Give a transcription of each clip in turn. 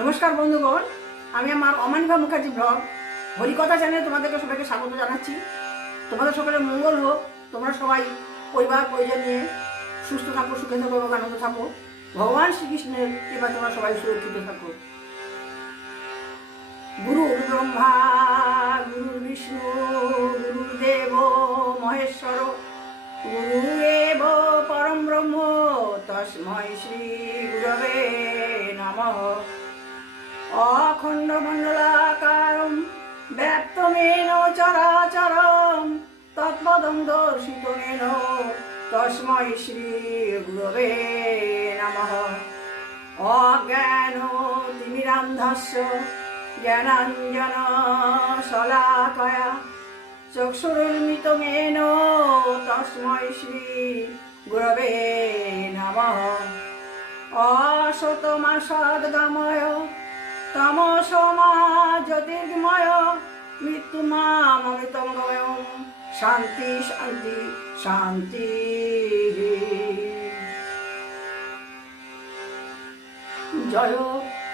নমস্কার বন্ধুগণ, আমি আমার অমানিকা মুখার্জি ব্লগ হরিকথা চ্যানেলে তোমাদেরকে সবাইকে স্বাগত জানাচ্ছি। তোমাদের সকলের মঙ্গল হোক। তোমরা সবাই পরিবার পরিজন নিয়ে সুস্থ থাকো, সুখে থাকো এবং আনন্দ থাকো। ভগবান শ্রীকৃষ্ণের কৃপা তোমরা সবাই সুরক্ষিত থাকো। গুরু ব্রহ্মা, গুরু বিষ্ণু, গুরুদেব মহেশ্বর, গুরুদেব পরম ব্রহ্ম, তস্मै শ্রী গুরবে নমঃ। অখণ্ডমণ্ডলাকারं ব্যক্তমেন চরাচরं তৎপদং দর্শিতেন তস্मै শ্রী গুরবে নমঃ। অজ্ঞানতিমিরান্ধস্য জ্ঞানাঞ্জন শলাকয়া চক্ষুरुन्मिलितं তস্मै শ্রী গুরবে নমঃ। অসতমাসদ্গময় তমসমা জ্যোতির্গময় মৃত্যুমামৃতমগময়ং শান্তি শান্তি শান্তি। জয়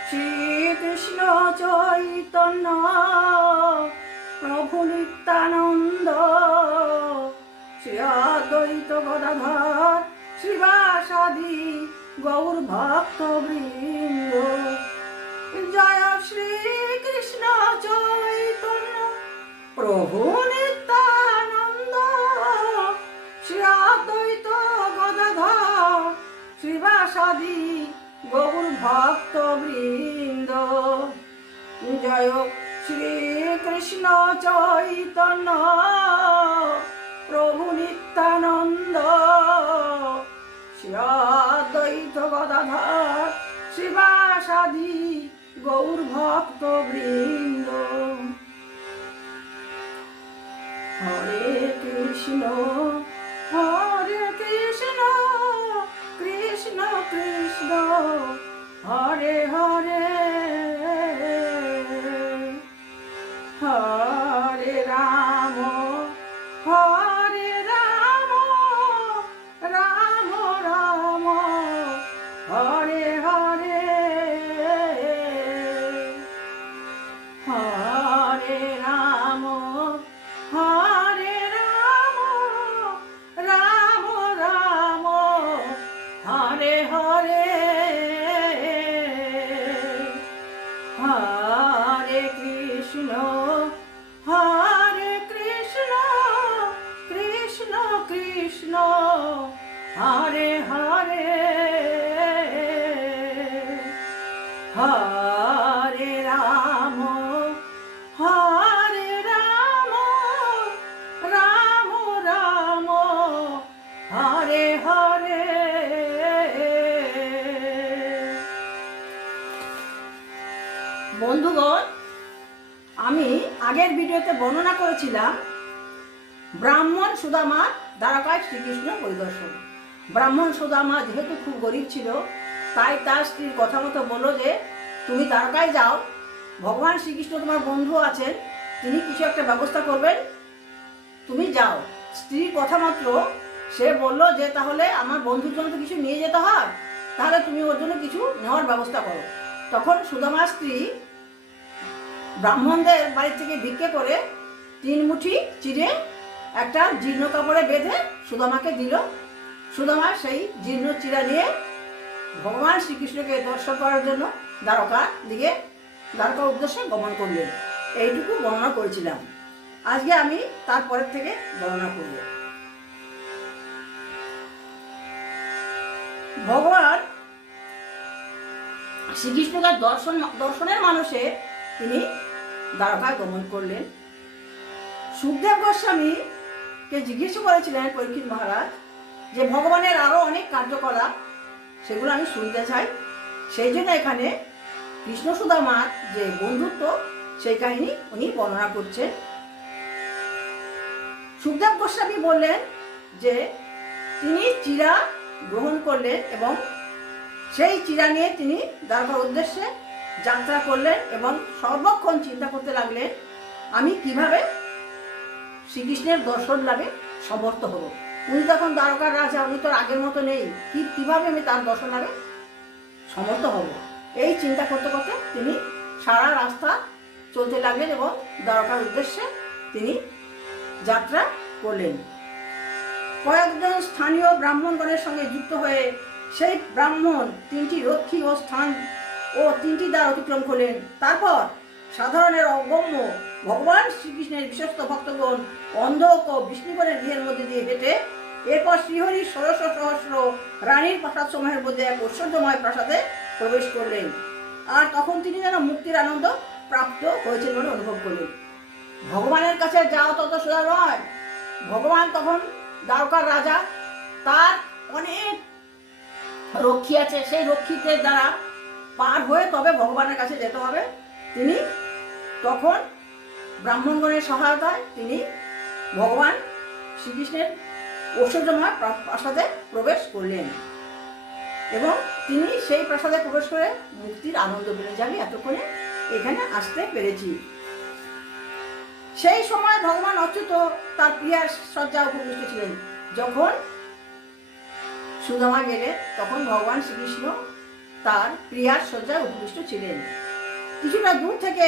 শ্রীকৃষ্ণ চৈতন্য প্রভু নিত্যানন্দ, শ্রী অদ্বৈত গদাধর শ্রীবাসাদি গৌর ভক্তবৃন্দ। জয় শ্রীকৃষ্ণ চৈতন্য প্রভু নিত্যানন্দ, শ্রী অদ্বৈত গদাধর শ্রীবাসাদি গৌর ভক্তবৃন্দ। জয় শ্রীকৃষ্ণ চৈতন্য প্রভু নিত্যানন্দ, শ্রী অদ্বৈত গদাধর শ্রীবাসাদি গৌর ভক্তবৃন্দ। হরে কৃষ্ণ কৃষ্ণ কৃষ্ণ হরে হরে, হরে রাম রাম রাম হরে হরে, হরে রাম রাম রাম হরে হরে, হরে কৃষ্ণ কৃষ্ণ কৃষ্ণ হরে হরে, হরে রাম রাম রাম হরে হরে। বন্ধুগণ, আমি আগের ভিডিওতে বর্ণনা করেছিলাম ব্রাহ্মণ সুদামার দ্বারকায় শ্রীকৃষ্ণ পরিদর্শন। ব্রাহ্মণ সুদামা যেহেতু খুব গরিব ছিল, তাই তার স্ত্রীর কথা মতো বললো যে তুমি দ্বারকায় যাও, ভগবান শ্রীকৃষ্ণ তোমার বন্ধু আছেন, তিনি কিছু একটা ব্যবস্থা করবেন, তুমি যাও। স্ত্রীর কথা মাত্র সে বলল যে তাহলে আমার বন্ধুর জন্য তো কিছু নিয়ে যেতে হয়, তাহলে তুমি ওর জন্য কিছু নেওয়ার ব্যবস্থা করো। তখন সুদামার স্ত্রী ব্রাহ্মণদের বাড়ি থেকে ভিক্ষে করে 3 মুঠি চিড়ে একটা জীর্ণ কাপড়ে বেঁধে সুদামাকে দিল। সুদামা সেই জীর্ণ চিড়া নিয়ে ভগবান শ্রীকৃষ্ণকে দর্শন করার জন্য দ্বারকা উদ্দেশ্যে গমন করলেন। এইটুকু বর্ণনা করেছিলাম। আজকে আমি তারপরের থেকে বর্ণনা করব। ভগবান শ্রীকৃষ্ণকে দর্শনের মানুষে তিনি দ্বারকায় গমন করলেন। সুখদেব গোস্বামীকে জিজ্ঞেস করেছিলেন পরীক্ষিত মহারাজ যে ভগবানের আরো অনেক কার্যকলাপ, সেগুলো আমি শুনতে চাই। সেই জন্য এখানে কৃষ্ণ সুদামার যে বন্ধুত্ব, সেই কাহিনী উনি বর্ণনা করছেন। সুখদেব গোস্বামী বললেন যে তিনি চিড়া গ্রহণ করলেন এবং সেই চিড়া নিয়ে তিনি দ্বারকার উদ্দেশ্যে যাত্রা করলেন এবং সর্বক্ষণ চিন্তা করতে লাগলেন আমি কিভাবে শ্রীকৃষ্ণের দর্শন লাভে সমর্থ হব। উনি তখন দ্বারকার রাজা, উনি তো আগের মতো নেই, কিভাবে আমি তার দর্শন লাভে সমর্থ হব। এই চিন্তা করতে করতে তিনি সারা রাস্তা চলতে লাগলেন এবং দ্বারকার উদ্দেশ্যে তিনি যাত্রা করলেন। কয়েকজন স্থানীয় ব্রাহ্মণগণের সঙ্গে যুক্ত হয়ে সেই ব্রাহ্মণ 3টি রক্ষী ও স্থান ও 3টি দ্বার অতিক্রম করলেন। তারপর সাধারণের অগম্য ভগবান শ্রীকৃষ্ণের বিশ্বস্ত ভক্তগণ অন্ধক ও বিষ্ণুগণের গৃহের মধ্যে দিয়ে হেঁটে এরপর শ্রীহরির ষোড়শ সহস্র রানীর প্রাসাদ সমূহের মধ্যে এক ঐশ্বর্যময় প্রাসাদে প্রবেশ করলেন। আর তখন তিনি যেন মুক্তির আনন্দ প্রাপ্ত হয়েছেন বলে অনুভব করলেন। ভগবানের কাছে যাওয়া তত সোজা নয়। ভগবান তখন দ্বারকার রাজা, তার অনেক রক্ষী আছে, সেই রক্ষীদের দ্বারা পার হয়ে তবে ভগবানের কাছে যেতে হবে। তিনি তখন ব্রাহ্মণগণের সহায়তায় তিনি ভগবান শ্রীকৃষ্ণের ঐশ্বর্যময় প্রাসাদে প্রবেশ করলেন এবং তিনি সেই প্রাসাদে প্রবেশ করে মুক্তির আনন্দ পেলেন যে আমি এতক্ষণে এখানে আসতে পেরেছি। সেই সময় ভগবান অচ্যুত তার প্রিয়ার শয্যা উপবিষ্ট ছিলেন। যখন সুদামা গেলেন তখন ভগবান শ্রীকৃষ্ণ তার প্রিয়ার শয্যায় উপবিষ্ট ছিলেন। কিছুটা দূর থেকে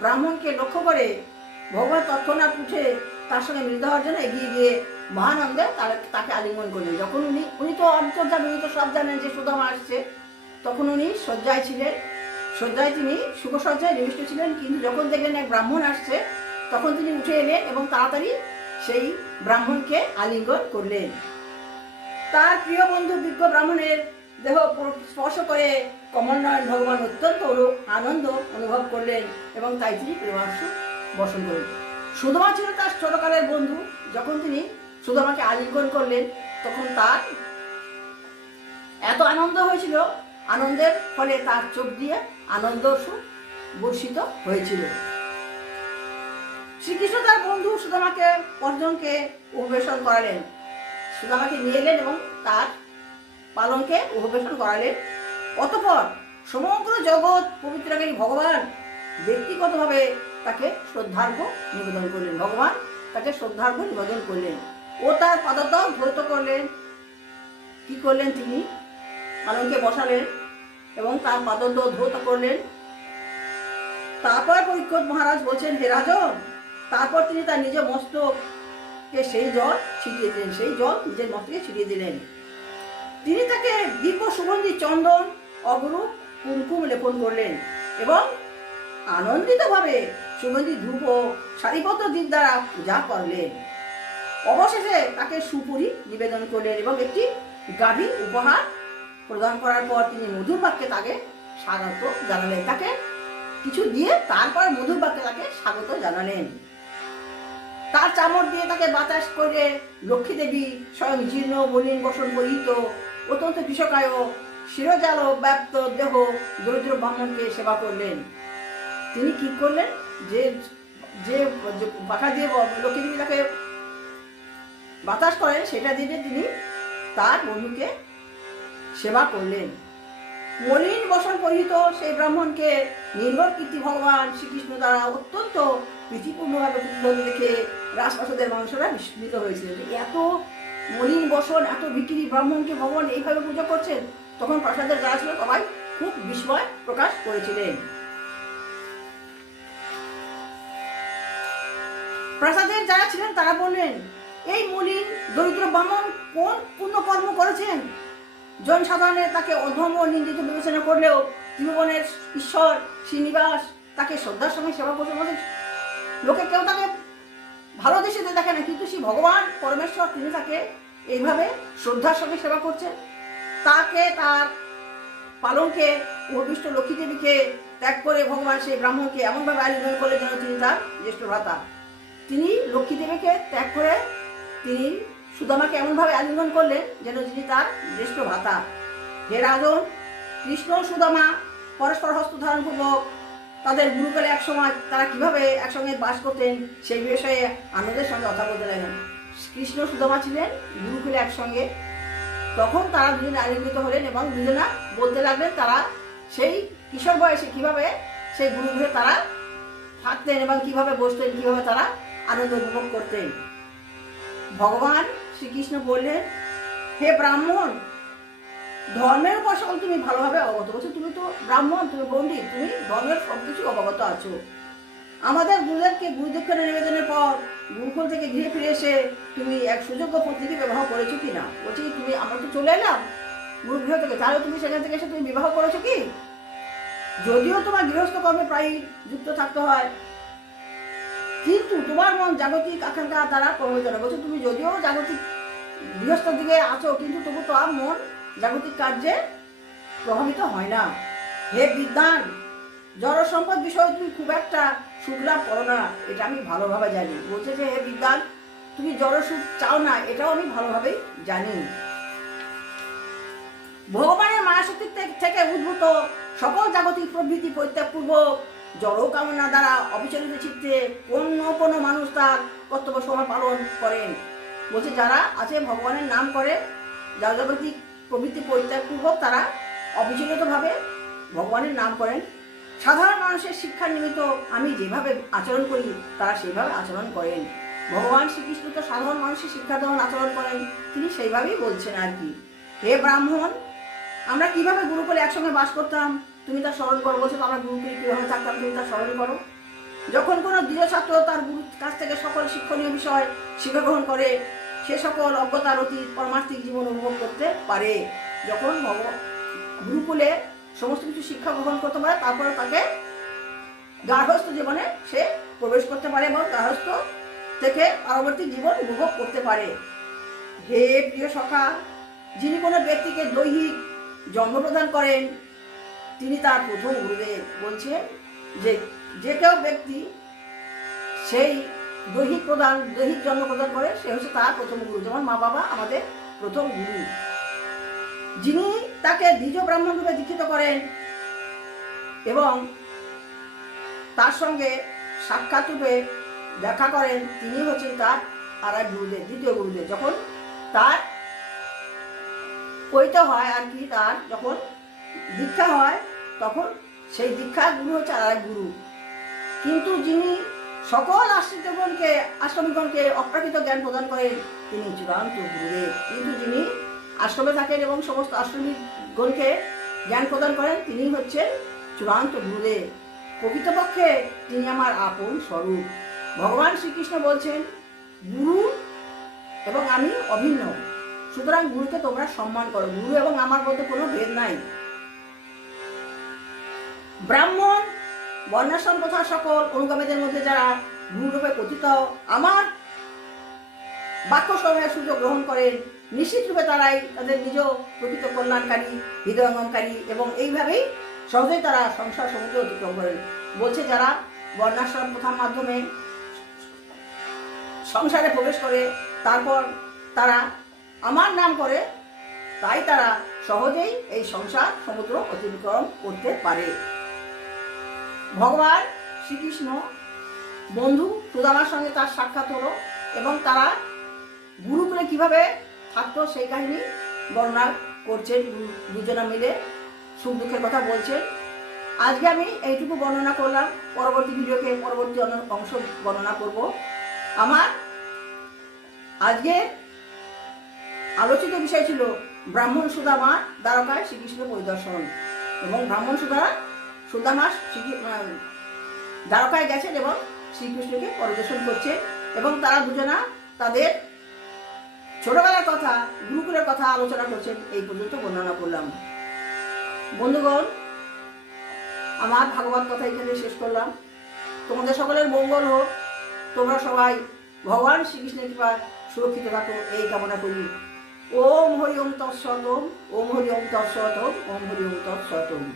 ব্রাহ্মণকে লক্ষ্য করে ভগবান তৎক্ষণাৎ উঠে তার সঙ্গে মিলিত হওয়ার জন্য এগিয়ে গিয়ে মহানন্দে তাকে আলিঙ্গন করলেন। যখন উনি তো অন্তর্যামী, উনি তো সব জানেন যে সুদামা আসছে, তখন উনি শয্যায় ছিলেন। শয্যায় তিনি সুখসজ্জায় নিবিষ্ট ছিলেন, কিন্তু যখন দেখলেন এক ব্রাহ্মণ আসছে তখন তিনি উঠে এলেন এবং তাড়াতাড়ি সেই ব্রাহ্মণকে আলিঙ্গন করলেন। তার প্রিয় বন্ধু বিজ্ঞ ব্রাহ্মণের দেহ স্পর্শ করে কমলনয়ন ভগবান অত্যন্ত আনন্দ অনুভব করলেন এবং তাই তিনি প্রেমাংশু বসন করলেন। সুদামা ছিল তার ছোটকালের বন্ধু। যখন তিনি সুদামাকে আলিঙ্গন করলেন তখন তার এত আনন্দ হয়েছিল, আনন্দের ফলে তার চোখ দিয়ে আনন্দ বর্ষিত হয়েছিল। শ্রীকৃষ্ণ তার বন্ধু সুদামাকে অর্জুনকে উপবেশন করালেন। সুদামাকে নিয়ে এলেন এবং তার পালনকে উপবেশন করালেন। অতঃপর সমগ্র জগৎ পবিত্রকারী ভগবান ব্যক্তিগতভাবে তাকে শ্রদ্ধার্ঘ্য নিবেদন করলেন। ভগবান তাকে শ্রদ্ধার্ঘ্য নিবেদন করলেন ও তার পাদতল ধৌত করলেন। কি করলেন? তিনি পালনকে বসালেন এবং তার পাদতল ধৌত করলেন। তারপর পরীক্ষিত মহারাজ বলছেন, হে রাজন, তারপর তিনি তার নিজের মস্তকে সেই জল ছিটিয়ে দিলেন। সেই জল নিজের মস্তকে ছিটিয়ে দিলেন। তিনি তাকে দিব্য সুগন্ধি চন্দন, অগরূপ, কুমকুম লেপন করলেন এবং আনন্দিতভাবে সুগন্ধি ধূপ ও সারিবদ্ধ দীপ দ্বারা পূজা করলেন। অবশেষে তাকে সুপুরি নিবেদন করলেন এবং একটি গাভী উপহার প্রদান করার পর তিনি মধুর বাক্যে তাকে স্বাগত জানালেন। তাকে কিছু দিয়ে তারপর মধুর বাক্যে তাকে স্বাগত জানালেন। তার চামড় দিয়ে তাকে বাতাস করে লক্ষ্মী দেবী স্বয়ং জীর্ণ মলিন বসন পরিহিত অত্যন্ত কৃষকায় শিরজাল ব্যাপ্ত দেহ দরিদ্র ব্রাহ্মণকে সেবা করলেন। তিনি কি করলেন? যে যে পাখা দিয়ে লক্ষ্মী দেবী তাকে বাতাস করেন সেটা দিয়ে তিনি তার বন্ধুকে সেবা করলেন। মলিন বসন পরিহিত সেই ব্রাহ্মণকে নির্ভর কীর্তি ভগবান শ্রীকৃষ্ণ দ্বারা অত্যন্ত প্রীতিপূর্ণভাবে পুজো দেখে রাজপ্রাসাদের মানুষেরা বিস্মিত হয়েছিল। এত মলিন বসন, এত ভিকিরি ব্রাহ্মণকে ভগবান এইভাবে পুজো করছেন। তখন প্রাসাদের যারা ছিল সবাই খুব বিস্ময় প্রকাশ করেছিলেন। প্রাসাদের যারা ছিলেন তারা বললেন, এই মলিন দরিদ্র ব্রাহ্মণ কোন পুণ্যকর্ম করেছেন? জনসাধারণের তাকে অধম ও নিন্দিত বিবেচনা করলেও ত্রিভুবনের ঈশ্বর শ্রীনিবাস তাকে শ্রদ্ধার সঙ্গে সেবা করতে বলেন। লোকে কেউ তাকে ভালো দৃষ্টিতে দেখে না, কিন্তু শ্রী ভগবান পরমেশ্বর তিনি তাকে এইভাবে শ্রদ্ধার সঙ্গে সেবা করছেন। তাকে তার পালনকে উপবিষ্ট লক্ষ্মী দেবীকে ত্যাগ করে ভগবান সেই ব্রাহ্মণকে এমনভাবে আলিঙ্গন করলেন যেন তিনি তার জ্যেষ্ঠ ভ্রাতা। তিনি লক্ষ্মী দেবীকে ত্যাগ করে তিনি সুদামাকে এমনভাবে আলিঙ্গন করলেন যেন তিনি তার জ্যেষ্ঠ ভ্রাতা। হে রাজন, কৃষ্ণ ও সুদামা পরস্পর হস্ত ধারণপূর্বক তাদের গুরুকালে একসময় তারা কিভাবে একসঙ্গে বাস করতেন সেই বিষয়ে আনন্দের সঙ্গে কথা বলতে লাগলেন। কৃষ্ণ সুদামা ছিলেন গুরুকুলে একসঙ্গে। তখন তারা দুজনে আলিঙ্গিত হলেন এবং দুজনা বলতে লাগলেন তারা সেই কিশোর বয়সে কিভাবে সেই গুরুকুলে তারা থাকতেন এবং কিভাবে বসতেন, কিভাবে তারা আনন্দ উপভোগ করতেন। ভগবান শ্রীকৃষ্ণ বললেন, হে ব্রাহ্মণ, ধর্মের উপর সকল তুমি ভালোভাবে অবগত। বলছো তুমি তো ব্রাহ্মণ, তুমি পণ্ডিত, তুমি ধর্মের সব কিছু অবগত আছো। আমাদের গুরুদেবকে গুরুদীক্ষার নিবেদনের পর গুরুকুল থেকে ঘিরে ফিরে এসে তুমি এক সুযোগ্য পত্নীকে বিবাহ করেছো কি না? বলছি তুমি, আমরা তো চলে এলাম গুরুগৃহ থেকে, তাহলে তুমি সেখান থেকে এসে তুমি বিবাহ করেছো কি? যদিও তোমার গৃহস্থ কর্মে প্রায় যুক্ত থাকতে হয়, কিন্তু তোমার মন জাগতিক আকাঙ্ক্ষা দ্বারা প্রভাবিত না। বলছো তুমি যদিও জাগতিক গৃহস্থর দিকে আছো, কিন্তু তবু তোমার মন জাগতিক কার্যে প্রভাবিত হয় না। হে বিদ্বান, জড় সম্পদ বিষয়ে তুমি খুব একটা সুখ লাভ করো না, এটা আমি ভালোভাবে জানি। বলছে যে হে বিদ্বান, তুমি জড় সুখ চাও না, এটাও আমি ভালোভাবেই জানি। ভগবানের মায়াশক্তি থেকে উদ্ভূত সকল জাগতিক প্রবৃত্তি পরিত্যাগপূর্বক জড় কামনা দ্বারা অবিচলিত চিত্তে কোনো মানুষ তার কর্তব্য সময় পালন করেন। বলছে যারা আছে ভগবানের নাম করে, জাগতিক প্রবৃত্তি পরিত্যাগপূর্বক তারা অবিচলিতভাবে ভগবানের নাম করেন। সাধারণ মানুষের শিক্ষার নিমিত্ত আমি যেভাবে আচরণ করি তারা সেইভাবে আচরণ করেন। ভগবান শ্রীকৃষ্ণ তো সাধারণ মানুষের শিক্ষা দেওয়ার আচরণ করেন, তিনি সেইভাবেই বলছেন আর কি। হে ব্রাহ্মণ, আমরা কিভাবে গুরুকুলে একসঙ্গে বাস করতাম তুমি তা স্মরণ করো। বলছো আমরা গুরুকুলে কিভাবে থাকতাম, তুমি তা স্মরণ করো। যখন কোনো দৃঢ় ছাত্র তার গুরুর কাছ থেকে সকল শিক্ষণীয় বিষয় শিক্ষা গ্রহণ করে, সে সকল অজ্ঞতার অতীত পরমার্থিক জীবন উপভোগ করতে পারে। যখন গুরুকুলে সমস্ত কিছু শিক্ষা গ্রহণ করতে পারে, তারপরে তাকে গার্হস্থ জীবনে সে প্রবেশ করতে পারে এবং গার্হস্থ থেকে পরবর্তী জীবন উপভোগ করতে পারে। হে প্রিয় সখা, যিনি কোনো ব্যক্তিকে দৈহিক জন্ম প্রদান করেন তিনি তার প্রথম গুরুদেব। বলছেন যে যে কেউ ব্যক্তি সেই দৈহিক জন্ম প্রদান করে সে হচ্ছে তার প্রথম গুরু। যেমন মা বাবা আমাদের প্রথম গুরু। যিনি তাকে দ্বিজ ব্রাহ্মণ রূপে দীক্ষিত করেন এবং তার সঙ্গে সাক্ষাৎ রূপে দেখা করেন, তিনি হচ্ছেন তার আর এক গুরুদেব, দ্বিতীয় গুরুদেব। যখন তার পৈত হয় আর কি, তার যখন দীক্ষা হয় তখন সেই দীক্ষার গুরু হচ্ছে আর এক গুরু। কিন্তু যিনি সকল আশ্রমিকগণকে অপ্রাকৃত জ্ঞান প্রদান করেন তিনি চূড়ান্ত গুরুদেব। কিন্তু যিনি আশ্রমে থাকেন এবং সমস্ত আশ্রমিকগণকে জ্ঞান প্রদান করেন তিনি হচ্ছেন চূড়ান্ত গুরুদেব। প্রকৃতপক্ষে তিনি আমার আপন স্বরূপ। ভগবান শ্রীকৃষ্ণ বলছেন গুরু এবং আমি অভিন্ন, সুতরাং গুরুকে তোমরা সম্মান করো। গুরু এবং আমার মধ্যে কোনো ভেদ নাই। ব্রাহ্মণ বর্ণাশ্রম প্রথা সকল অনুগামীদের মধ্যে যারা গুরুরূপে পতিত আমার বাক্য সভায় সুযোগ গ্রহণ করেন, নিশ্চিত রূপে তারাই তাদের নিজ প্রকৃত কল্যাণকারী, হৃদয়ঙ্গমকারী এবং এইভাবেই সহজেই তারা সংসার সমুদ্র অতিক্রম করেন। বলছে যারা বর্ণাশ্রম প্রথার মাধ্যমে সংসারে প্রবেশ করে তারপর তারা আমার নাম করে, তাই তারা সহজেই এই সংসার সমুদ্র অতিক্রম করতে পারে। ভগবান শ্রীকৃষ্ণ বন্ধু সুদামার সঙ্গে তার সাক্ষাৎ হলো এবং তারা গুরুকুলে কিভাবে থাকতো সেই কাহিনী বর্ণনা করছেন। দুজনা মিলে সুখ দুঃখের কথা বলছেন। আজকে আমি এইটুকু বর্ণনা করলাম, পরবর্তী অংশ বর্ণনা করব। আমার আজকে আলোচিত বিষয় ছিল ব্রাহ্মণ সুদামা দ্বারকায় শ্রীকৃষ্ণ পরিদর্শন। এবং ব্রাহ্মণ সুদামা দ্বারকায় গেছেন এবং শ্রীকৃষ্ণকে পরিদর্শন করছে এবং তারা দুজনা তাদের ছোটবেলার কথা, গুরুকুলের কথা আলোচনা করছেন। এই পর্যন্ত বর্ণনা করলাম। বন্ধুগণ, আমার ভাগবত কথা এখানে শেষ করলাম। তোমাদের সকলের মঙ্গল হোক, তোমরা সবাই ভগবান শ্রীকৃষ্ণের কৃপায় সুরক্ষিত থাকো এই কামনা করি। ওম হরি ওম তৎসৎ ওম, ওম হরি ওম তৎসৎ ওম, ওম হরি ওম তৎসৎ ওম।